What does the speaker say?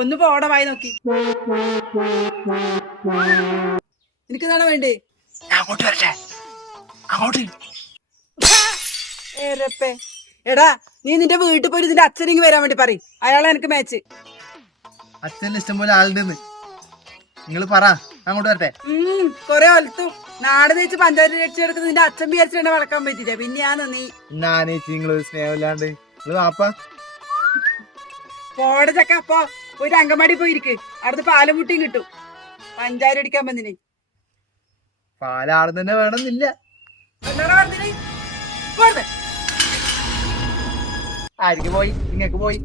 ഒന്ന് പോടെ വായി നോക്കി. എനിക്ക് എന്താണ് വേണ്ടേ? അങ്ങോട്ട് വരട്ടെ, അങ്ങോട്ട്. എടാ നീ നിന്റെ വീട്ടിൽ പോയി നിന്റെ അച്ഛനെങ്കിൽ വരാൻ വേണ്ടി പറയും. അയാളെ എനിക്ക് മാച്ച്. അച്ഛൻ്റെ ഇഷ്ടം പോലെ ആളുണ്ടെന്ന് നിങ്ങൾ പറ. അങ്ങോട്ട് വരട്ടെ. കൊറേ ഒലത്തും നാട് നീച്ച് പഞ്ചായത്ത് രക്ഷയെടുത്ത് നിന്റെ അച്ഛൻ വിചാരിച്ചിട്ട് വളക്കാൻ പറ്റില്ല. പിന്നെയാണോ നീ നിങ്ങൾ സ്നേഹമില്ലാണ്ട് നിങ്ങൾ വാപ്പ പോടെ ചക്ക. അപ്പൊ ഒരു അങ്കമാടി പോയിരിക്ക്, അവിടുത്തെ പാലും മുട്ടിയും കിട്ടും. പഞ്ചായത്ത് അടിക്കാൻ വന്നിന് പാലാള് തന്നെ വേണമെന്നില്ല. എന്താ പറഞ്ഞിന്? ആർക്ക് പോയി? നിങ്ങൾക്ക് പോയി.